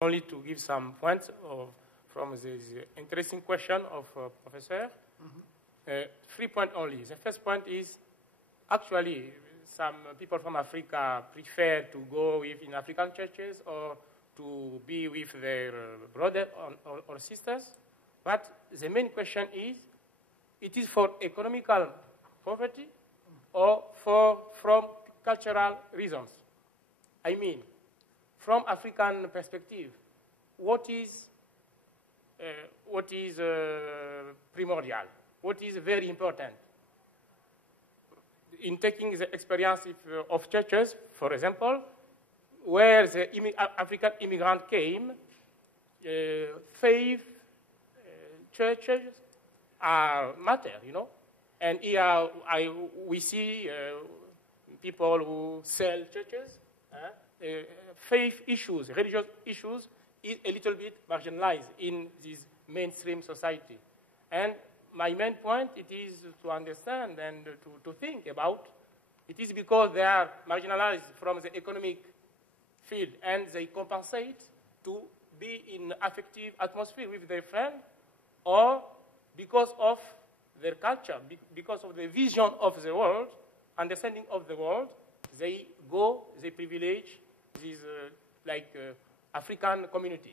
only to give some points from this interesting question of Professor. 3 points only. The first point is, actually, some people from Africa prefer to go in African churches or to be with their brothers or sisters. But the main question is, it is for economical poverty or from cultural reasons. I mean, from African perspective, what is primordial? What is very important? In taking the experience of churches, for example, where the African immigrant came, faith churches are matter, And here we see people who sell churches. Faith issues, religious issues, is a little bit marginalized in this mainstream society. And my main point, it is to understand and to think about, it is because they are marginalized from the economic field and they compensate to be in affective atmosphere with their friend, or because of their culture, because of the vision of the world, understanding of the world, they privilege these African communities.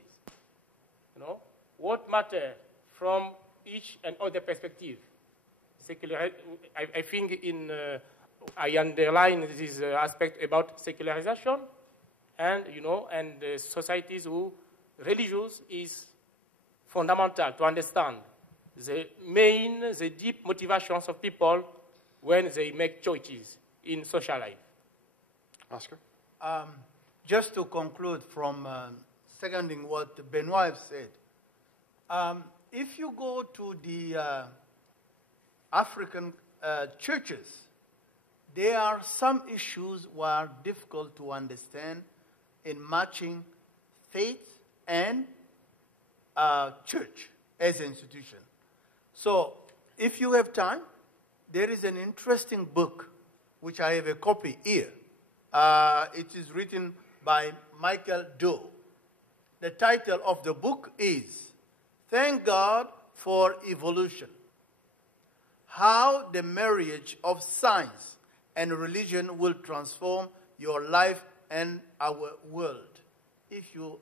What matter from each and other perspective? I think I underline this aspect about secularization, and societies who religious is fundamental to understand the deep motivations of people when they make choices in social life. Oscar? Just to conclude from seconding what Benoit said, if you go to the African churches, there are some issues that are difficult to understand in matching faith and church as an institution. So, if you have time, there is an interesting book, which I have a copy here. It is written by Michael Doe. The title of the book is Thank God for Evolution: How the Marriage of Science and Religion Will Transform Your Life and Our World. If you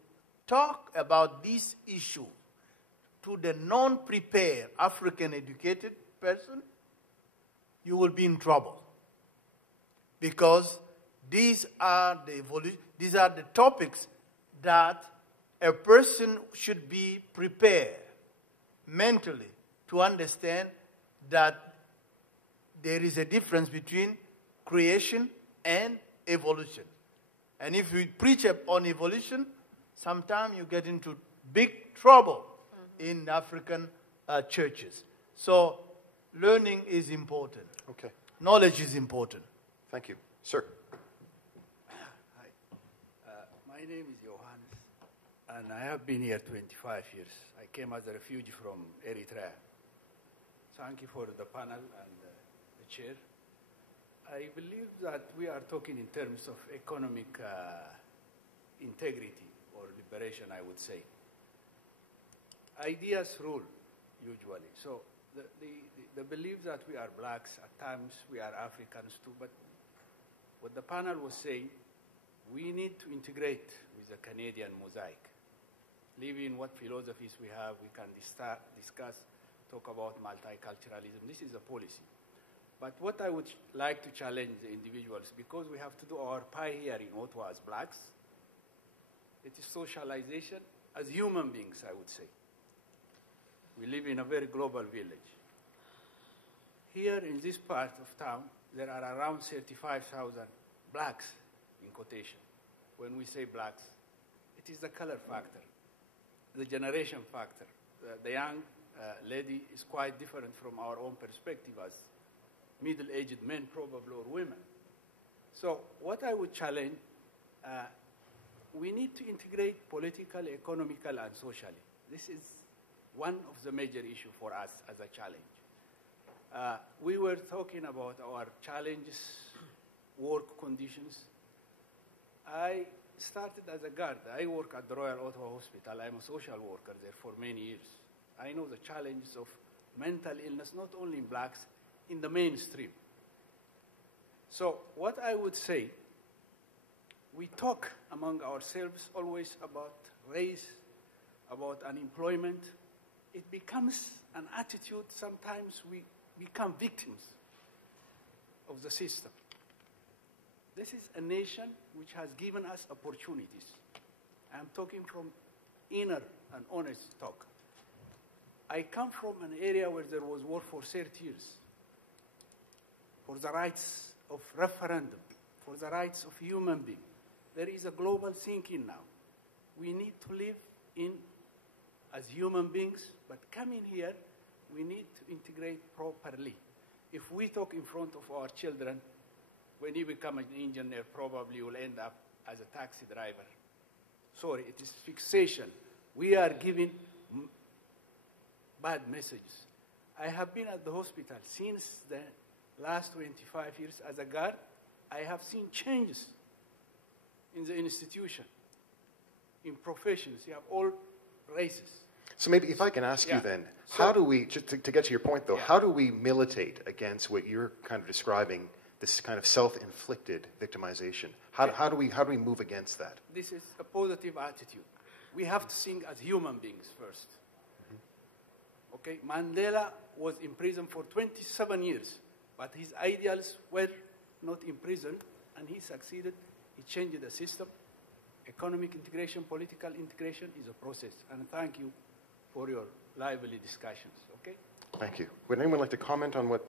talk about this issue to the non-prepared African educated person, you will be in trouble. Because these are the topics that a person should be prepared mentally to understand that there is a difference between creation and evolution. And if we preach on evolution, sometimes you get into big trouble in African churches. So learning is important. Okay. Knowledge is important. Thank you. Sir? Hi. My name is Johannes, and I have been here 25 years. I came as a refugee from Eritrea. Thank you for the panel and the chair. I believe that we are talking in terms of economic integrity or liberation, I would say. Ideas rule, usually. So the belief that we are blacks, at times we are Africans too, but what the panel was saying, we need to integrate with the Canadian mosaic. Leaving what philosophies we have, we can discuss, talk about multiculturalism. This is a policy. But what I would like to challenge the individuals, because we have to do our pie here in Ottawa as blacks, it is socialization as human beings, I would say. We live in a very global village. Here in this part of town, there are around 35,000 blacks, in quotation. When we say blacks, it is the color factor, the generation factor. The young lady is quite different from our own perspective as middle-aged men, probably, or women. So what I would challenge, we need to integrate politically, economically, and socially. This is one of the major issues for us as a challenge. We were talking about our challenges, work conditions. I started as a guard. I work at the Royal Ottawa Hospital. I'm a social worker there for many years. I know the challenges of mental illness, not only in blacks, in the mainstream. So what I would say, we talk among ourselves always about race, about unemployment. It becomes an attitude. Sometimes we become victims of the system. This is a nation which has given us opportunities. I'm talking from inner and honest talk. I come from an area where there was war for 30 years, for the rights of referendum, for the rights of human beings. There is a global thinking now. We need to live in as human beings, but coming here, we need to integrate properly. If we talk in front of our children, when you become an engineer, probably you will end up as a taxi driver. Sorry, it is fixation. We are giving bad messages. I have been at the hospital since the last 25 years as a guard. I have seen changes in the institution, in professions. You have all races. So maybe if I can ask you then, how do we, just to get to your point though, how do we militate against what you're kind of describing, this kind of self-inflicted victimization? How do we move against that? This is a positive attitude. We have to think as human beings first. Okay, Mandela was in prison for 27 years, but his ideals were not in prison, and he succeeded. He changed the system. Economic integration, political integration is a process. And thank you for your lively discussions. Okay? Thank you. Would anyone like to comment on what